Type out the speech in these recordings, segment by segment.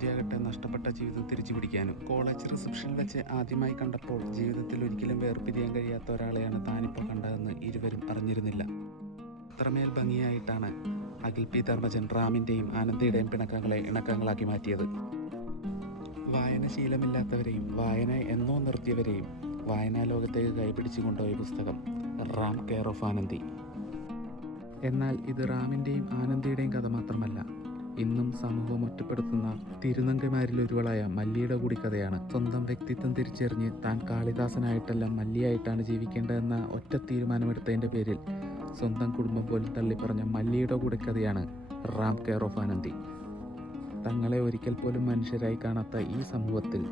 ആനന്ദിയാകട്ടെ നഷ്ടപ്പെട്ട ജീവിതം തിരിച്ചു പിടിക്കാനും. കോളേജ് റിസപ്ഷനിൽ വെച്ച് ആദ്യമായി കണ്ടപ്പോൾ ജീവിതത്തിൽ ഒരിക്കലും വേർപിരിയാൻ കഴിയാത്ത ഒരാളെയാണ് താനിപ്പോൾ കണ്ടതെന്ന് ഇരുവരും അറിഞ്ഞിരുന്നില്ല. അത്രമേൽ ഭംഗിയായിട്ടാണ് അഖിൽ പി ധർമ്മജൻ റാമിൻ്റെയും ആനന്ദിയുടെയും പിണക്കങ്ങളെ ഇണക്കങ്ങളാക്കി മാറ്റിയത്. വായന ശീലമില്ലാത്തവരെയും വായന എന്നോ നിർത്തിയവരെയും വായനാ ലോകത്തേക്ക് കൈപിടിച്ചു കൊണ്ടുപോയ പുസ്തകം റാം കെയർ ഓഫ് ആനന്ദി. എന്നാൽ ഇത് റാമിൻ്റെയും ആനന്ദിയുടെയും കഥ മാത്രമല്ല, ഇന്നും സമൂഹം ഒറ്റപ്പെടുത്തുന്ന തിരുനങ്കമാരിൽ ഒരുവളായ മല്ലിയുടെ കൂടി കഥയാണ്. സ്വന്തം വ്യക്തിത്വം തിരിച്ചറിഞ്ഞ് താൻ കാളിദാസനായിട്ടല്ല മല്ലിയായിട്ടാണ് ജീവിക്കേണ്ടതെന്ന ഒറ്റ തീരുമാനമെടുത്തതിൻ്റെ പേരിൽ സ്വന്തം കുടുംബം പോലും തള്ളിപ്പറഞ്ഞ മല്ലിയുടെ കൂടി കഥയാണ് റാം കെയർ ഓഫ് ആനന്ദി. തങ്ങളെ ഒരിക്കൽ പോലും മനുഷ്യരായി കാണാത്ത ഈ സമൂഹത്തിൽ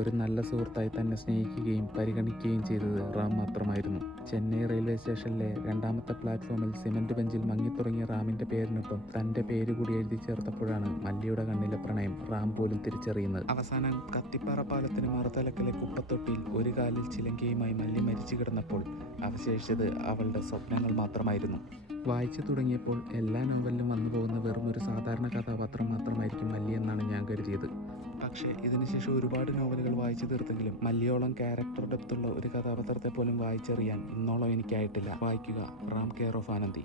ഒരു നല്ല സുഹൃത്തായി തന്നെ സ്നേഹിക്കുകയും പരിഗണിക്കുകയും ചെയ്തത് റാം മാത്രമായിരുന്നു. ചെന്നൈ റെയിൽവേ സ്റ്റേഷനിലെ രണ്ടാമത്തെ പ്ലാറ്റ്ഫോമിൽ സിമന്റ് ബെഞ്ചിൽ മങ്ങിത്തുടങ്ങിയ റാമിന്റെ പേരിനൊപ്പം തന്റെ പേര് കൂടി എഴുതി ചേർത്തപ്പോഴാണ് മല്ലിയുടെ കണ്ണിലെ പ്രണയം റാം പോലും തിരിച്ചറിയുന്നത്. അവസാനം കത്തിപ്പാറ പാലത്തിന് മറുതലക്കിലെ കുപ്പത്തൊട്ടിയിൽ ഒരു കാലിൽ ചിലങ്കയുമായി മല്ലി മരിച്ചു കിടന്നപ്പോൾ അവശേഷിച്ചത് അവളുടെ സ്വപ്നങ്ങൾ മാത്രമായിരുന്നു. വായിച്ചു തുടങ്ങിയപ്പോൾ എല്ലാ നോവലിലും വന്നു പോകുന്ന വെറും ഒരു സാധാരണ കഥാപാത്രം മാത്രമായിരിക്കും മല്ലി എന്നാണ് ഞാൻ കരുതിയത്. പക്ഷേ ഇതിനുശേഷം ഒരുപാട് നോവലുകൾ വായിച്ചു തീർത്തെങ്കിലും മല്ലിയോളം ക്യാരക്ടർ ഡെപ്തുള്ള ഒരു കഥാപാത്രത്തെ പോലും വായിച്ചറിയാൻ ഇന്നോളം എനിക്കായിട്ടില്ല. വായിക്കുക റാം കെയർ ഓഫ് ആനന്ദി.